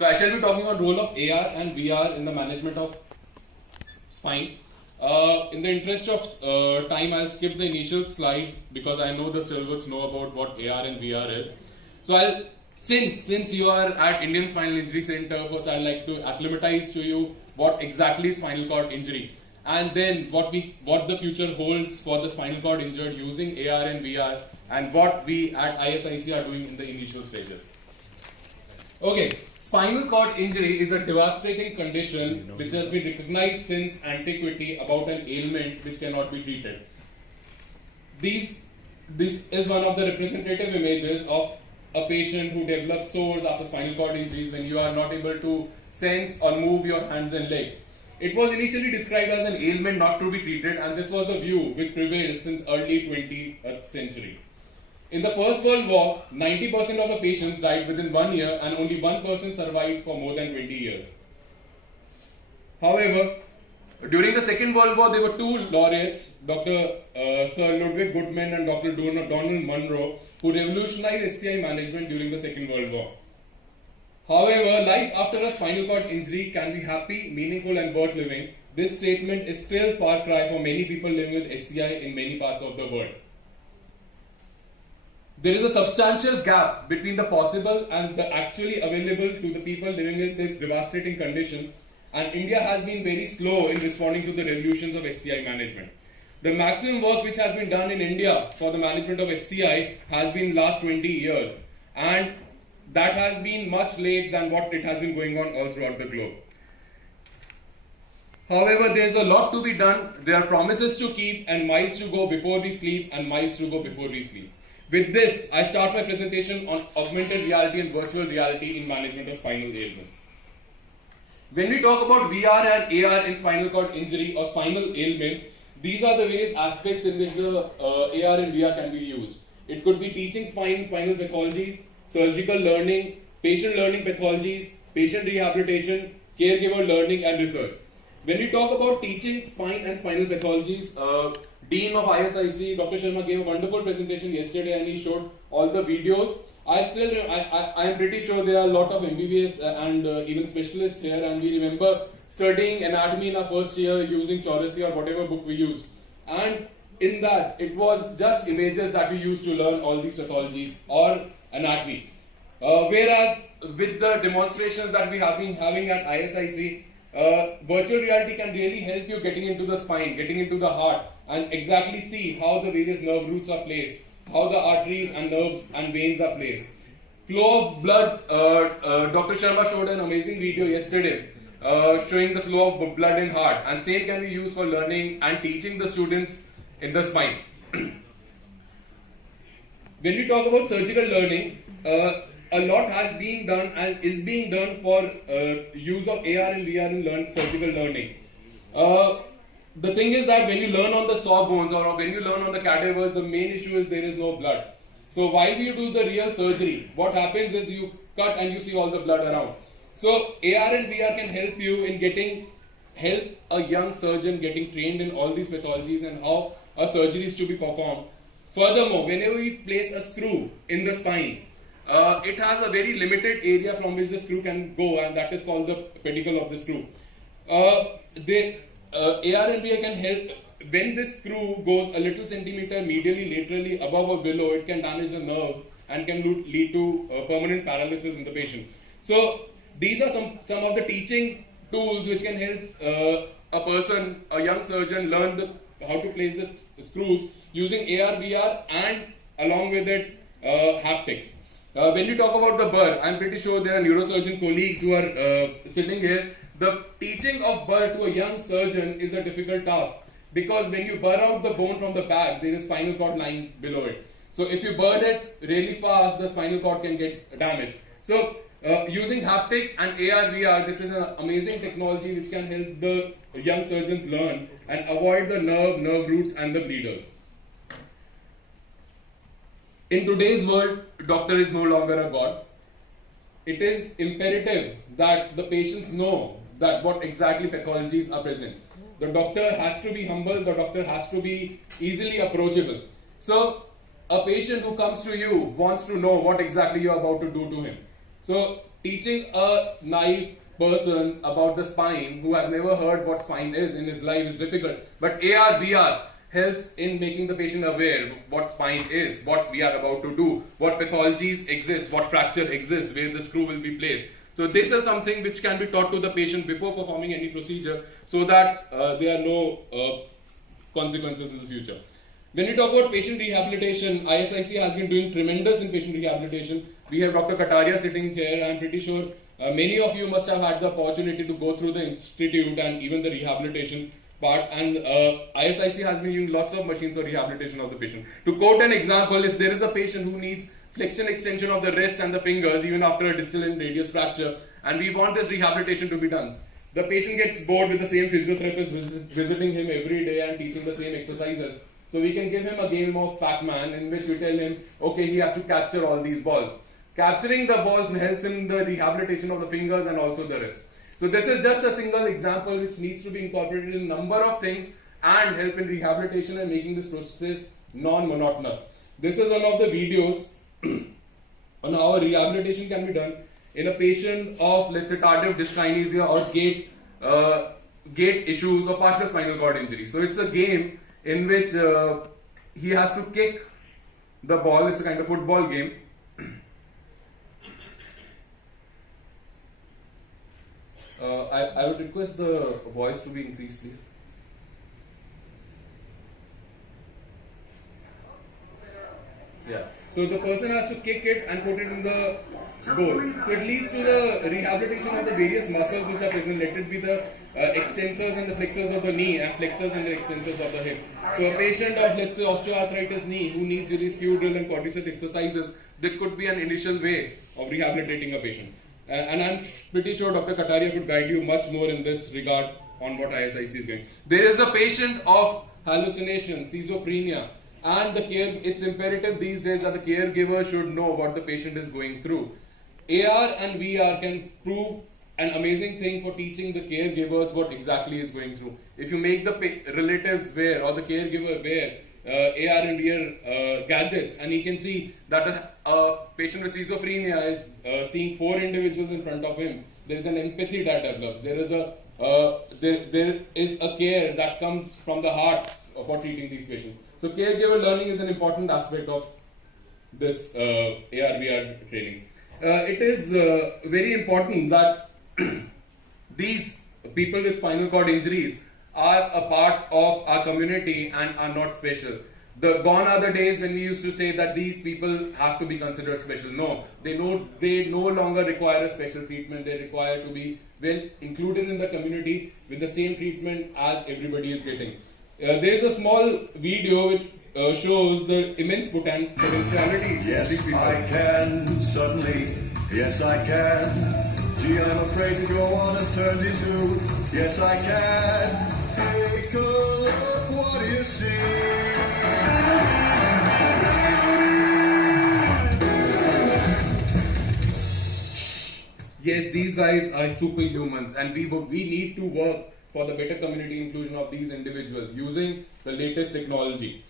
So I shall be talking on role of AR and VR in the management of spine. In the interest of time, I'll skip the initial slides because I know the Silverts know about what AR and VR is. So since you are at Indian Spinal Injury Center, first I'd like to acclimatize to you what exactly is spinal cord injury, and then what the future holds for the spinal cord injured using AR and VR, and what we at ISIC are doing in the initial stages. Okay, spinal cord injury is a devastating condition which has been recognized since antiquity about an ailment which cannot be treated. This is one of the representative images of a patient who develops sores after spinal cord injuries when you are not able to sense or move your hands and legs. It was initially described as an ailment not to be treated, and this was the view which prevailed since early 20th century. In the First World War, 90% of the patients died within 1 year and only 1% survived for more than 20 years. However, during the Second World War, there were two laureates, Dr. Sir Ludwig Guttmann and Dr. Donald Munro, who revolutionized SCI management during the Second World War. However, life after a spinal cord injury can be happy, meaningful and worth living. This statement is still far cry for many people living with SCI in many parts of the world. There is a substantial gap between the possible and the actually available to the people living with this devastating condition, and India has been very slow in responding to the revolutions of SCI management. The maximum work which has been done in India for the management of SCI has been last 20 years, and that has been much late than what it has been going on all throughout the globe. However, there is a lot to be done. There are promises to keep and miles to go before we sleep and miles to go before we sleep. With this, I start my presentation on augmented reality and virtual reality in management of spinal ailments. When we talk about VR and AR in spinal cord injury or spinal ailments, these are the various aspects in which the AR and VR can be used. It could be teaching spinal pathologies, surgical learning, patient learning pathologies, patient rehabilitation, caregiver learning and research. When we talk about teaching spine and spinal pathologies, Dean of ISIC, Dr. Sharma gave a wonderful presentation yesterday and he showed all the videos. I am pretty sure there are a lot of MBBS and even specialists here, and we remember studying anatomy in our first year using Chorasi or whatever book we used. And in that, it was just images that we used to learn all these pathologies or anatomy. Whereas with the demonstrations that we have been having at ISIC, virtual reality can really help you getting into the spine, getting into the heart, and exactly see how the various nerve roots are placed, how the arteries and nerves and veins are placed. Flow of blood, Dr. Sharma showed an amazing video yesterday showing the flow of blood in heart, and same can be used for learning and teaching the students in the spine. When we talk about surgical learning, a lot has been done and is being done for use of AR and VR in surgical learning. The thing is that when you learn on the saw bones or when you learn on the cadavers, the main issue is there is no blood. So while you do the real surgery, what happens is you cut and you see all the blood around. So AR and VR can help you in help a young surgeon getting trained in all these pathologies and how a surgery is to be performed. Furthermore, whenever we place a screw in the spine, it has a very limited area from which the screw can go, and that is called the pedicle of the screw. AR and VR can help when this screw goes a little centimeter medially, laterally, above or below. It can damage the nerves and can lead to permanent paralysis in the patient. So these are some of the teaching tools which can help a person, a young surgeon, learn how to place the screws using AR, VR, and along with it haptics. When you talk about the burr, I'm pretty sure there are neurosurgeon colleagues who are sitting here. The teaching of burr to a young surgeon is a difficult task because when you burr out the bone from the back, there is spinal cord lying below it. So if you burn it really fast, the spinal cord can get damaged. So using haptic and AR, VR, this is an amazing technology which can help the young surgeons learn and avoid the nerve roots and the bleeders. In today's world, doctor is no longer a god. It is imperative that the patients know that what exactly pathologies are present. The doctor has to be humble, the doctor has to be easily approachable. So a patient who comes to you wants to know what exactly you are about to do to him. So teaching a naive person about the spine who has never heard what spine is in his life is difficult. But AR, VR helps in making the patient aware what spine is, what we are about to do, what pathologies exist, what fracture exists, where the screw will be placed. So this is something which can be taught to the patient before performing any procedure so that there are no consequences in the future. When we talk about patient rehabilitation, ISIC has been doing tremendous in patient rehabilitation. We have Dr. Kataria sitting here. I'm pretty sure many of you must have had the opportunity to go through the institute and even the rehabilitation part, and ISIC has been using lots of machines for rehabilitation of the patient. To quote an example, if there is a patient who needs flexion extension of the wrist and the fingers even after a distal and radius fracture, and we want this rehabilitation to be done, the patient gets bored with the same physiotherapist visiting him every day and teaching the same exercises. So we can give him a game of Pac-Man in which we tell him, okay, he has to capture all these balls. Capturing the balls helps in the rehabilitation of the fingers and also the wrist. So this is just a single example which needs to be incorporated in a number of things and help in rehabilitation and making this process non-monotonous. This is one of the videos on how rehabilitation can be done in a patient of, let's say, tardive dyskinesia or gait issues or partial spinal cord injury. So it's a game in which he has to kick the ball. It's a kind of football game. I would request the voice to be increased, please. Yeah. So the person has to kick it and put it in the goal. So it leads to the rehabilitation of the various muscles which are present. Let it be the extensors and the flexors of the knee and flexors and the extensors of the hip. So a patient of, let's say, osteoarthritis knee who needs unicural and quadricep exercises, that could be an initial way of rehabilitating a patient. And I'm pretty sure Dr. Kataria could guide you much more in this regard on what ISIC is doing. There is a patient of hallucination, schizophrenia, and it's imperative these days that the caregiver should know what the patient is going through. AR and VR can prove an amazing thing for teaching the caregivers what exactly is going through. If you make the relatives wear or the caregiver wear AR and VR gadgets, and he can see that a patient with schizophrenia is seeing 4 individuals in front of him, there is an empathy that develops. There is a care that comes from the heart for treating these patients. So caregiver learning is an important aspect of this AR/VR training. It is very important that these people with spinal cord injuries are a part of our community and are not special. Gone are the days when we used to say that these people have to be considered special. No, they no longer require a special treatment. They require to be well included in the community with the same treatment as everybody is getting. There is a small video which shows the immense potentiality of these people. Yes, I can, suddenly, yes I can. Gee, I'm afraid to go on as turned into, yes I can. Take a look, what do you see? Yes, these guys are superhumans, and we need to work for the better community inclusion of these individuals using the latest technology.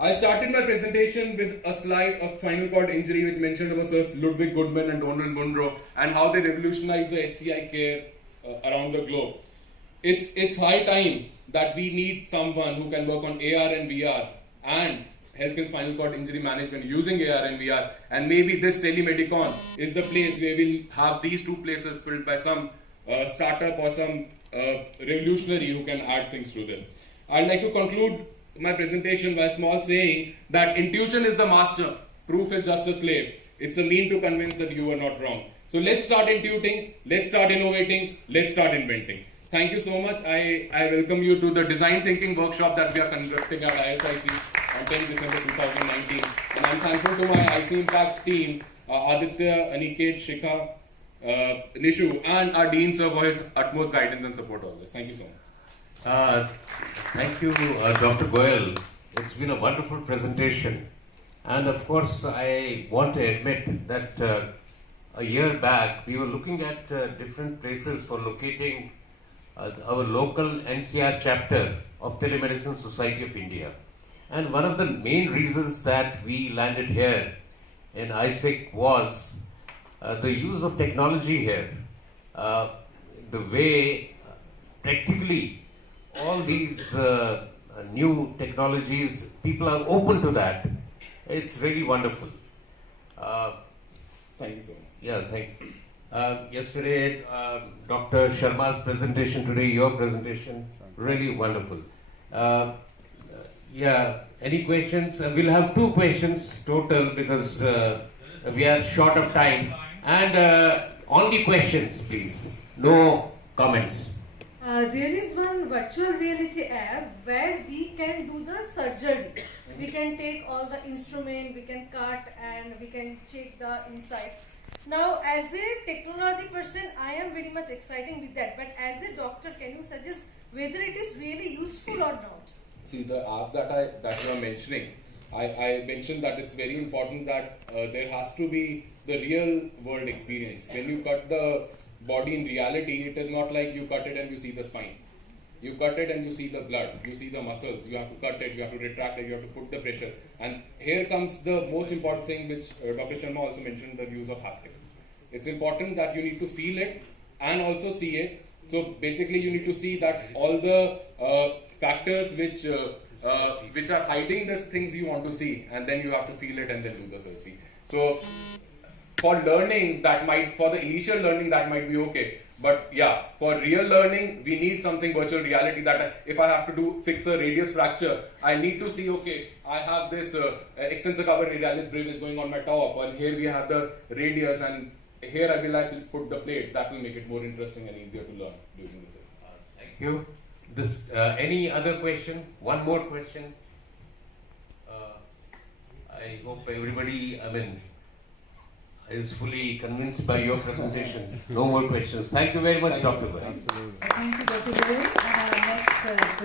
I started my presentation with a slide of spinal cord injury which mentioned about Sir Ludwig Goodman and Donald Munro and how they revolutionized the SCI care around the globe. It's high time that we need someone who can work on AR and VR and help in spinal cord injury management using AR and VR, and maybe this telemedicon is the place where we'll have these two places filled by some startup or some revolutionary who can add things to this. I'd like to conclude my presentation by a small saying that intuition is the master, proof is just a slave. It's a mean to convince that you are not wrong. So let's start intuiting, let's start innovating, let's start inventing. Thank you so much. I welcome you to the design thinking workshop that we are conducting at ISIC on 10 December 2019. And I'm thankful to my IC Impacts team, Aditya, Aniket, Shikha, Nishu, and our Dean Sir for his utmost guidance and support on this. Thank you so much. Thank you, Dr. Goyal. It's been a wonderful presentation. And of course, I want to admit that a year back, we were looking at different places for locating our local NCR chapter of Telemedicine Society of India. And one of the main reasons that we landed here in ISIC was the use of technology here, the way practically all these new technologies, people are open to that. It's really wonderful. Thank you so much. Yeah, thank you. Yesterday, Dr. Sharma's presentation, today your presentation, really wonderful. Yeah, any questions? We'll have 2 questions total because we are short of time. And only questions, please. No comments. There is one virtual reality app where we can do the surgery. We can take all the instrument, we can cut and we can check the insides. Now, as a technology person, I am very much excited with that. But as a doctor, can you suggest whether it is really useful or not? See, the app that you are mentioning, I mentioned that it's very important that there has to be the real world experience. When you cut the body in reality, it is not like you cut it and you see the spine. You cut it and you see the blood, you see the muscles, you have to cut it, you have to retract it, you have to put the pressure. And here comes the most important thing which Dr. Sharma also mentioned, the use of haptics. It's important that you need to feel it and also see it. So basically you need to see that all the factors which are hiding the things you want to see, and then you have to feel it and then do the surgery. So for learning, for the initial learning that might be okay. But yeah, for real learning, we need something virtual reality that if I have to fix a radius fracture, I need to see, okay, I have this extensor cover radialis brevis going on my top, and here we have the radius, and here I will like to put the plate. That will make it more interesting and easier to learn during this. Thank you. Any other question? One more question. I hope everybody, is fully convinced by your presentation. No more questions. Thank you very much, Dr. Goyal. Thank you, Dr. Goyal. Next